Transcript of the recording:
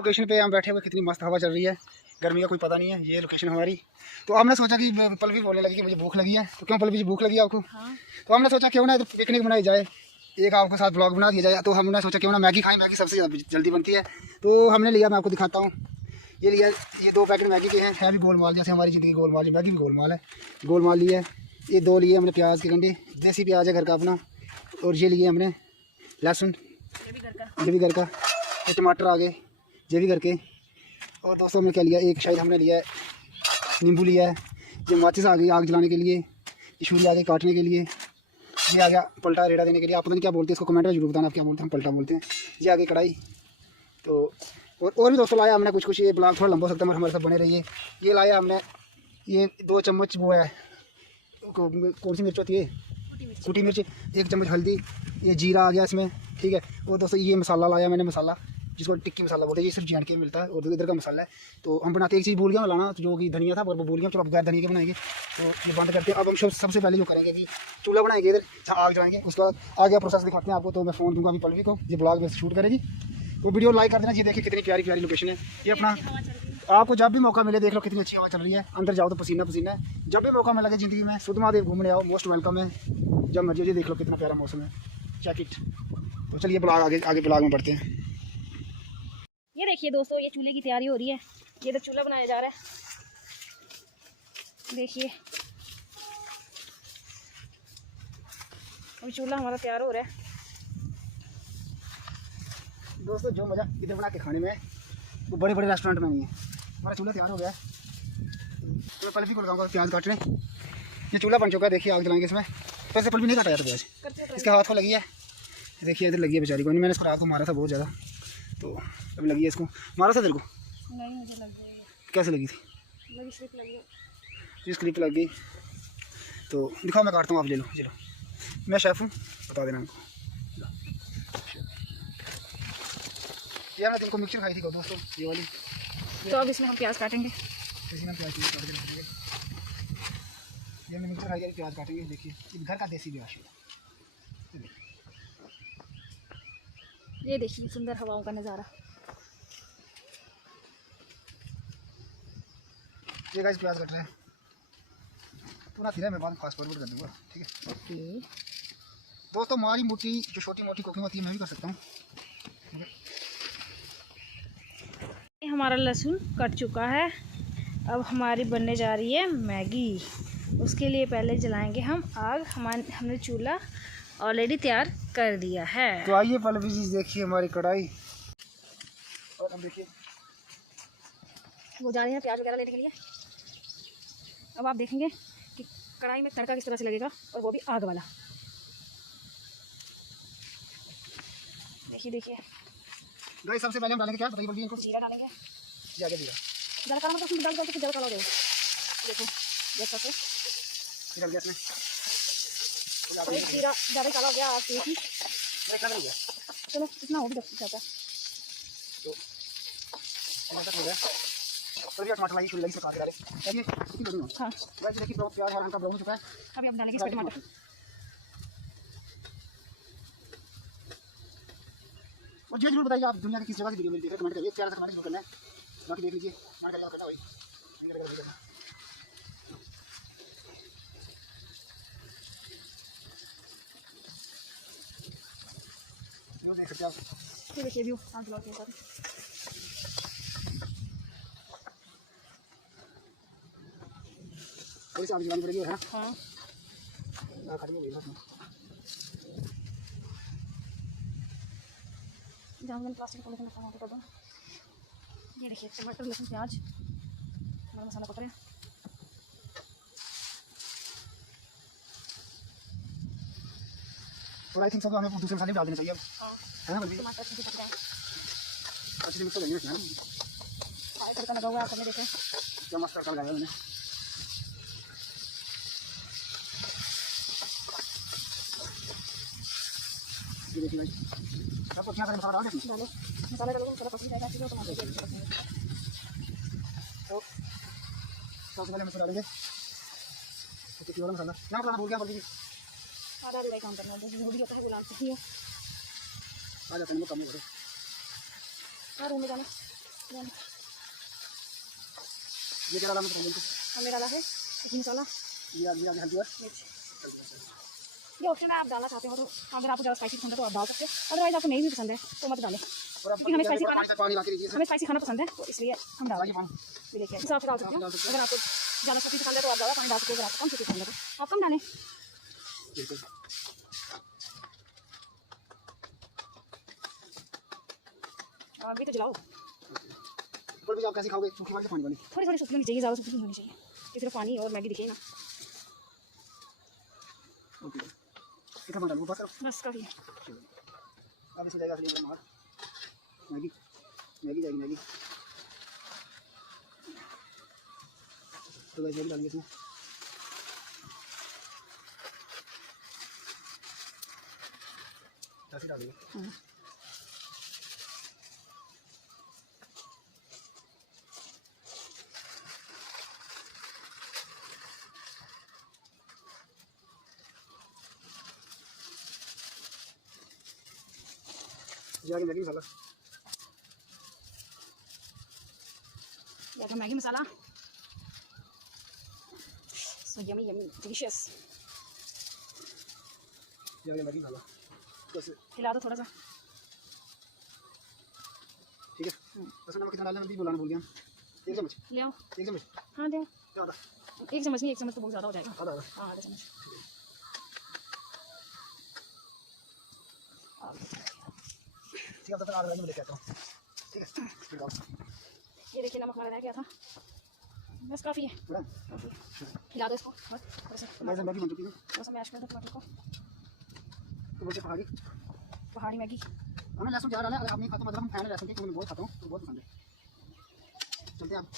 Location पे हम बैठे हुए, कितनी मस्त हवा चल रही है, गर्मी का कोई पता नहीं है। ये लोकेशन हमारी। तो हमने सोचा कि पलवी बोलने लगी कि मुझे भूख लगी है। तो क्यों पलवी जी, भूख लगी है आपको? हाँ। तो हमने सोचा क्यों ना तो पिकनिक बनाई जाए, एक आपके साथ ब्लॉग बना दिया जाए। तो हमने सोचा क्यों ना मैगी खाएं, मैगी सबसे जल्दी बनती है। तो हमने लिया, मैं आपको दिखाता हूँ, ये लिया, ये 2 पैकेट मैगी के हैं। है भी गोलमाल, जैसे हमारी ज़िंदगी गोलमाल है, मैगी भी गोलमाल है। गोलमाल लिए है, ये 2 लिए हमने प्याज के गंढे, देसी प्याज है घर का अपना। और ये लिए हमने लहसुन, ये भी घर का। ये टमाटर आ गए, ये भी घर के। और दोस्तों हमने क्या लिया, एक शायद हमने लिया है नींबू लिया है। ये माचिस आ गई आग जलाने के लिए, ये छुरी आ गई काटने के लिए, ये आ गया पलटा रेड़ा देने के लिए। आप पता नहीं क्या बोलते हैं इसको, कमेंट में जरूर बताना आप क्या बोलते हैं। हम पलटा बोलते हैं। ये आ गई कढ़ाई। तो और भी दोस्तों लाया हमने कुछ। ये ब्लॉग थोड़ा लंबा हो सकता है, हमारे साथ बने रहिए। ये लाया हमने, ये 2 चम्मच वो है, कौन सी मिर्च होती है, सूटी मिर्च, 1 चम्मच हल्दी, ये जीरा आ गया इसमें, ठीक है। और दोस्तों ये मसाला लाया मैंने, मसाला जिसको टिक्की मसाला बोलते हैं, ये सिर्फ J&K में मिलता है और इधर का मसाला है। तो हम बनाते एक चीज़ भूल गया लाना, तो जो कि धनिया था, वो भूल गया। चलो अब गैर धनिया के बनाएंगे। तो ये बंद करते हैं। अब हम सबसे पहले जो करेंगे कि चूल्हा बनाएंगे, इधर आग जलाएंगे, उसके बाद आगे प्रोसेस दिखाते हैं आपको। तो मैं फ़ोन दूँगा अभी पलवी को, ये ब्लॉग में शूट करेगी। तो वीडियो लाइक कर देना। ये देखिए कितनी प्यारी प्यारी लोकेशन है। ये अपना आपको जब भी मौका मिले देख लो, कितनी अच्छी हवा चल रही है। अंदर जाओ तो पसीना पसीना है। जब भी मौका मिले ज़िंदगी में सुध महादेव घूमने आओ, मोस्ट वेलकम है। जब मर्जी ये देख लो कितना प्यारा मौसम है, चेक इट। तो चलिए ब्लॉग आगे ब्लॉग में बढ़ते हैं। ये देखिए दोस्तों, ये चूल्हे की तैयारी हो रही है। ये तो चूल्हा बनाया जा रहा है, देखिए अभी चूल्हा हमारा तैयार हो रहा है। दोस्तों जो मज़ा इधर बना के खाने में है, वो बड़े बड़े रेस्टोरेंट में नहीं है। हमारा चूल्हा तैयार हो गया है, तो मैं पलवी को लगाऊंगा प्याज काटने। ये चूल्हा बन चुका है, देखिए आग जलाएंगे इसमें। वैसे पलवी नहीं काटा यार प्याज, इसके हाथ को लगी है, देखिए इधर लगी है बेचारी को। नहीं, मैंने इसको रात को मारा था बहुत ज़्यादा, तो अभी लगी है इसको। मारा था तेरे को? नहीं, मुझे लग गई। कैसे लगी थी? लगी, स्लिप लगी। जिस क्लिप लग गई तो दिखाओ, मैं काटता हूँ, आप ले लो। चलो, मैं शेफ़ हूँ, बता देना हमको। ये हमने इनको मिक्सर खाई थी दोस्तों, ये वाली। तो अब इसमें हम प्याज काटेंगे। इसमें हम प्याज काट के रखेंगे। ये हमने मिक्सर खाई, प्याज काटेंगे। देखिए ये घर का देसी प्याज है। ये देखिए सुंदर हवाओं का नज़ारा। ये गाइस प्याज कट रहे हैं, पूरा धीरे मैं बाद फास्ट फॉरवर्ड कर दूँगा, ठीक है। ओके दोस्तों हमारी मोटी जो छोटी मोटी कुकिंग होती है मैं भी कर सकता हूँ। हमारा लहसुन कट चुका है। अब हमारी बनने जा रही है मैगी। उसके लिए पहले जलाएंगे हम आग। हमने चूल्हा ऑलरेडी तैयार कर दिया है। तो आइए पलवी जी देखिए हमारी कढ़ाई। और हम देखिए वो जा रहे हैं प्याज वगैरह लेने के लिए। अब आप देखेंगे कि कढ़ाई में तड़का किस तरह से लगेगा, और वो भी आग वाला। देखिए देखिए गाइस सबसे पहले हम डालेंगे क्या, बताइए बोलिए इनको। जीरा डालेंगे। जी आगे जीरा ज़्यादा काला मतलब उसमें डाल के ज़्यादा काला हो जाएगा। देखो जैसा से डाल गया इसमें। जीरा ज़्यादा काला हो गया आप देखिए। मेरा हो गया, चलो इतना हो भी जाता है। तो टमाटर हो गया, तो ये टमाटर लाइए लगी से काट डाले। चलिए इसकी करूँगा। हाँ गाइस देखिए प्याज हल्का ब्राउन हो चुका है। अभी अब डालेंगे इसमें टमाटर। और ये जरूर बताइए आप दुनिया की किस जगह से वीडियो मिलती है, कमेंट करिए। प्यार से कमेंट जरूर करना है, बाकी देख लीजिए मार कर करना वही देख सकते हैं आप। ये देखिए व्यू आग जला के साथ। थोड़ी सी आग जलानी पड़ेगी, है ना? हाँ जहाँ मैंने प्लास्टिक को लेकर टमाटर कर दूँ। ये देखिए टमाटर लहसुन प्याज हमारा मसाला पक रहा है। और आई थिंक सब हमें दूसरे मसाले डाल देने चाहिए अब, हाँ है ना? टमाटर अच्छे से पक जाएँ, अच्छे से मिक्स हो जाएंगे ना। सारे तड़का लगा हुआ है, आपने देखें क्या मस्त तड़का लगाया मैंने। ये देखिए भाई सबको क्या करें, मसाला डाल दें। डालो मसाला डालो, मसाला पक जाएगा। अच्छे से टमाटर के तो सबसे पहले मसाला डालेंगे, तो वाला मसाला यहाँ बनाना भूल गया, बोल दीजिए। आधा भी काम करना है, जो भी होता है गुलाम चाहिए। आ जाता है कम हो रहे हाँ रूम में जाना। ये क्या डाला मतलब हमने डाला है घी मसाला, ये आगे हल्दी और मिर्च। ये ऑप्शन है, आप डालना चाहते हो तो अगर आपको ज़्यादा स्पाइसी पसंद है तो आप डाल सकते हो, अदरवाइज आपको नहीं भी पसंद है तो मत डालें, और क्योंकि हमें स्पाइसी खाना पानी ला के दीजिए खाना पसंद है तो इसलिए हम डाल पानी ये देखिए इस हिसाब से डाल सकते हो। अगर आपको ज़्यादा स्पाइसी पसंद है तो आप ज़्यादा पानी डाल सकते हो, अगर आपको कम स्पाइसी पसंद है तो आप कम डालें। बिल्कुल। अभी तो जलाओ, ऊपर भी आप कैसे खाओगे? सूखी वाली पानी वाली? थोड़ी थोड़ी सूखी होनी चाहिए, ज़्यादा सूखी नहीं होनी चाहिए कि सिर्फ पानी और मैगी दिखे ना। ओके, कितना डालूं? बस करो, बस काफ़ी है। अब इसे जाएगा असली मार मैगी, मैगी जाएगी मैगी। तो गाइस मैगी डालेंगे इसमें। ऐसे डालेंगे। जाके मैगी मसाला, या मैगी मसाला, सो यमी यमी डिलीशियस। जाके मैगी मसाला कैसे खिला दो थोड़ा सा, ठीक है। लहसुन नमक कितना डालना है बुलाना भूल गया। 1 चम्मच, ले आओ। 1 चम्मच हाँ दे, ज़्यादा, 1 चम्मच नहीं, 1 चम्मच तो बहुत ज़्यादा हो जाएगा। आधा हाँ आधा चम्मच। ठीक है। तो फिर आधा मैं लेके आता हूँ, ठीक है। फिर डाल ये देखिए नमक हमारा रह गया था, बस काफ़ी है। पूरा खिला दो इसको बस थोड़ा सा, मैगी बन चुकी है। थोड़ा सा मैश कर दो टमाटर को। तो बोलते पहाड़ी मैगी, हमें लहसुन ज़्यादा डाला है। अगर आप नहीं खाते, मतलब हम फैन है लहसुन के, क्योंकि मैं बहुत खाता हूँ तो बहुत पसंद है। चलते हैं आप